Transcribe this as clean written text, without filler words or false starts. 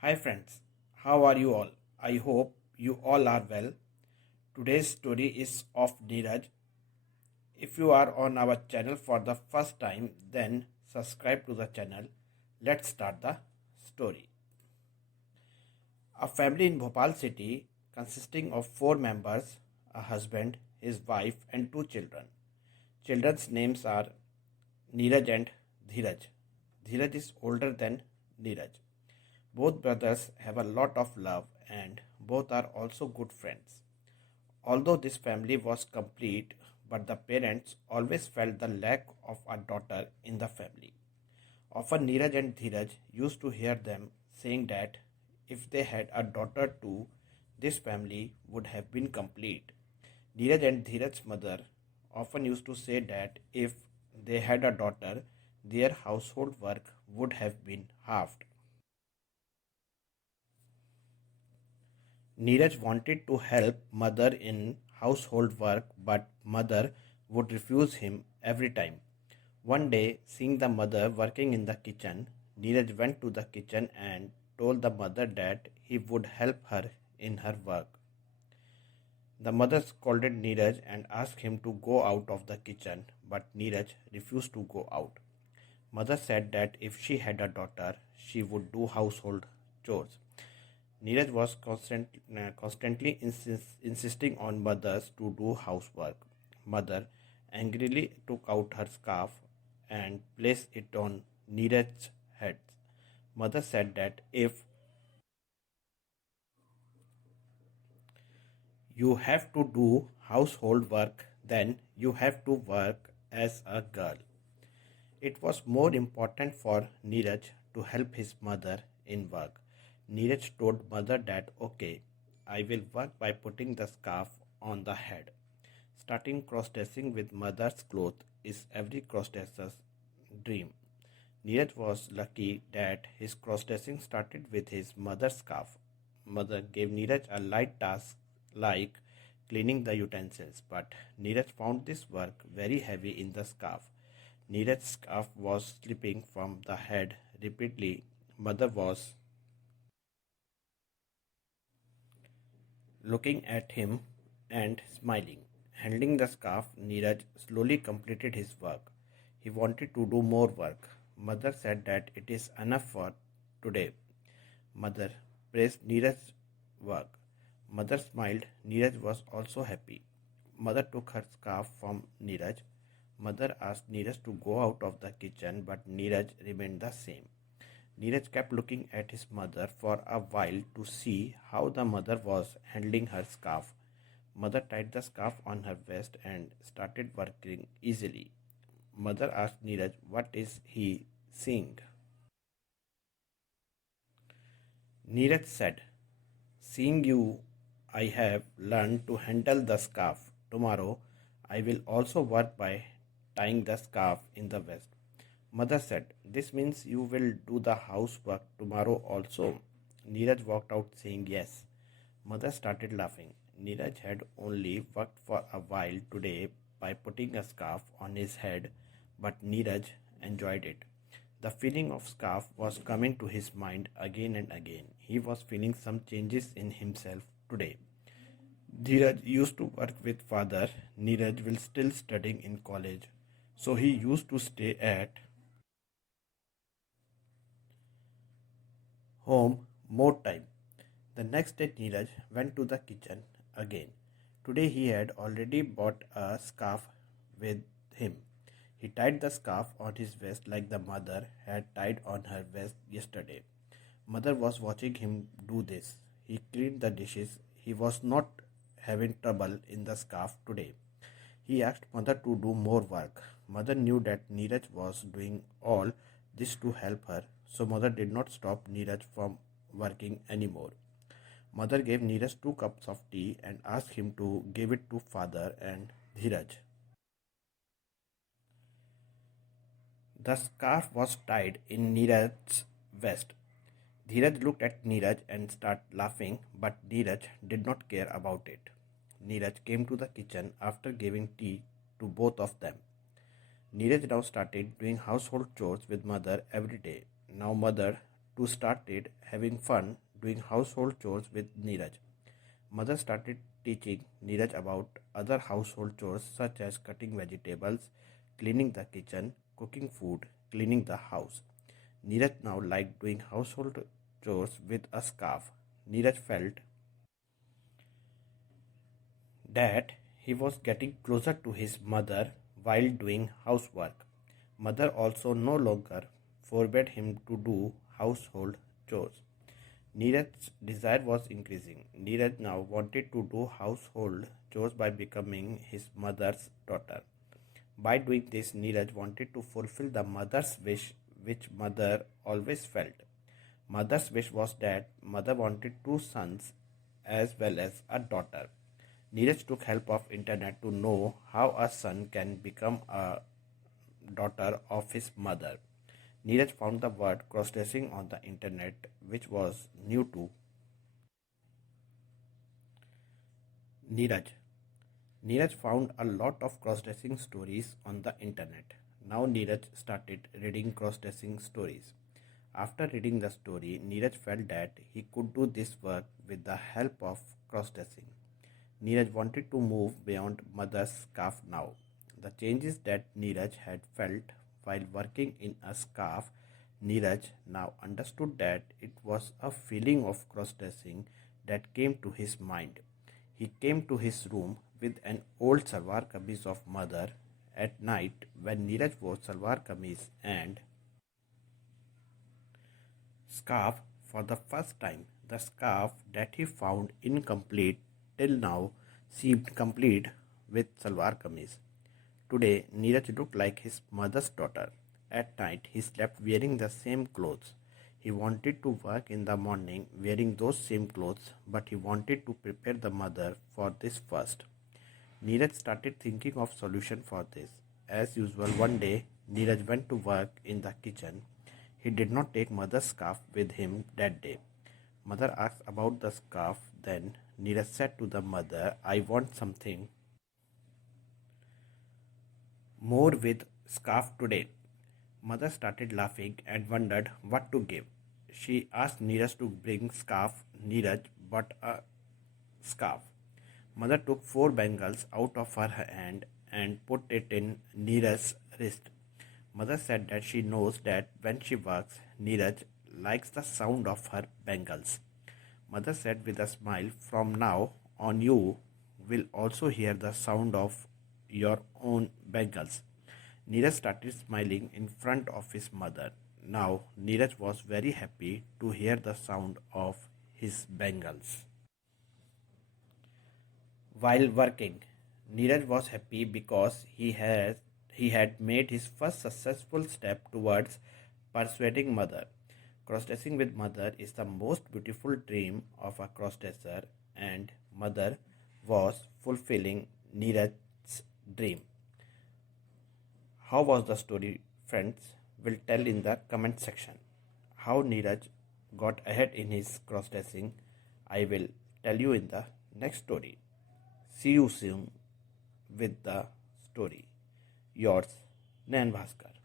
Hi friends, how are you all? I hope you all are well. Today's story is of Neeraj. If you are on our channel for the first time, then subscribe to the channel. Let's start the story. A family in Bhopal city consisting of four members, a husband, his wife, and two children. Children's names are Neeraj and Dheeraj. Dheeraj is older than Neeraj. Both brothers have a lot of love and both are also good friends. Although this family was complete, but the parents always felt the lack of a daughter in the family. Often Neeraj and Dheeraj used to hear them saying that if they had a daughter too, this family would have been complete. Neeraj and Dheeraj's mother often used to say that if they had a daughter, their household work would have been halved. Neeraj wanted to help mother in household work, but mother would refuse him every time. One day, seeing the mother working in the kitchen, Neeraj went to the kitchen and told the mother that he would help her in her work. The mother scolded Neeraj and asked him to go out of the kitchen, but Neeraj refused to go out. Mother said that if she had a daughter, she would do household chores. Neeraj was constantly insisting on mothers to do housework. Mother angrily took out her scarf and placed it on Neeraj's head. Mother said that if you have to do household work, then you have to work as a girl. It was more important for Neeraj to help his mother in work. Neeraj told mother that okay, I will work by putting the scarf on the head. Starting cross dressing with mother's cloth is every cross dresser's dream. Neeraj was lucky that his cross dressing started with his mother's scarf. Mother gave Neeraj a light task like cleaning the utensils, but Neeraj found this work very heavy in the scarf. Neeraj's scarf was slipping from the head repeatedly. Mother was looking at him and smiling. Handling the scarf, Neeraj slowly completed his work. He wanted to do more work. Mother said that it is enough for today. Mother praised Neeraj's work. Mother smiled. Neeraj was also happy. Mother took her scarf from Neeraj. Mother asked Neeraj to go out of the kitchen, but Neeraj remained the same. Neeraj kept looking at his mother for a while to see how the mother was handling her scarf. Mother tied the scarf on her waist and started working easily. Mother asked Neeraj what is he seeing. Neeraj said, seeing you, I have learned to handle the scarf. Tomorrow, I will also work by tying the scarf in the waist. Mother said, this means you will do the housework tomorrow also. Neeraj walked out saying yes. Mother started laughing. Neeraj had only worked for a while today by putting a scarf on his head, but Neeraj enjoyed it. The feeling of scarf was coming to his mind again and again. He was feeling some changes in himself today. Dheeraj used to work with father. Neeraj will still studying in college, so he used to stay at home more time. The next day, Neeraj went to the kitchen again. Today, he had already bought a scarf with him. He tied the scarf on his waist like the mother had tied on her waist yesterday. Mother was watching him do this. He cleaned the dishes. He was not having trouble in the scarf today. He asked mother to do more work. Mother knew that Neeraj was doing all this to help her, so mother did not stop Neeraj from working anymore. Mother gave Neeraj 2 cups of tea and asked him to give it to father and Dheeraj. The scarf was tied in Neeraj's vest. Dheeraj looked at Neeraj and started laughing, but Neeraj did not care about it. Neeraj came to the kitchen after giving tea to both of them. Neeraj now started doing household chores with mother every day. Now mother two started having fun doing household chores with Neeraj. Mother started teaching Neeraj about other household chores such as cutting vegetables, cleaning the kitchen, cooking food, cleaning the house. Neeraj now liked doing household chores with a scarf. Neeraj felt that he was getting closer to his mother while doing housework. Mother also no longer forbade him to do household chores. Neeraj's desire was increasing. Neeraj now wanted to do household chores by becoming his mother's daughter. By doing this, Neeraj wanted to fulfill the mother's wish, which mother always felt. Mother's wish was that mother wanted two sons as well as a daughter. Neeraj took help of internet to know how a son can become a daughter of his mother. Neeraj found the word cross-dressing on the internet, which was new to Neeraj. Neeraj found a lot of cross-dressing stories on the internet. Now Neeraj started reading cross-dressing stories. After reading the story, Neeraj felt that he could do this work with the help of cross-dressing. Neeraj wanted to move beyond mother's scarf now. The changes that Neeraj had felt while working in a scarf, Neeraj now understood that it was a feeling of cross-dressing that came to his mind. He came to his room with an old salwar kameez of mother. At night, when Neeraj wore salwar kameez and scarf for the first time, the scarf that he found incomplete till now seemed complete with salwar kameez. Today, Neeraj looked like his mother's daughter. At night, he slept wearing the same clothes. He wanted to work in the morning wearing those same clothes, but he wanted to prepare the mother for this first. Neeraj started thinking of solution for this. As usual, one day, Neeraj went to work in the kitchen. He did not take mother's scarf with him that day. Mother asked about the scarf. Then Neeraj said to the mother, I want something more with scarf today. Mother started laughing and wondered what to give. She asked Neeraj to bring scarf. Neeraj bought a scarf. Mother took four bangles out of her hand and put it in Neeraj's wrist. Mother said that she knows that when she works, Neeraj likes the sound of her bangles. Mother said with a smile, from now on you will also hear the sound of your own bangles. Neeraj started smiling in front of his mother. Now Neeraj was very happy to hear the sound of his bangles. While working, Neeraj was happy because he had made his first successful step towards persuading mother. Cross-dressing with mother is the most beautiful dream of a cross-dresser, and mother was fulfilling Neeraj's dream. How was the story, friends? Will tell in the comment section. How Neeraj got ahead in his cross-dressing, I will tell you in the next story. See you soon with the story. Yours, Nayan Bhaskar.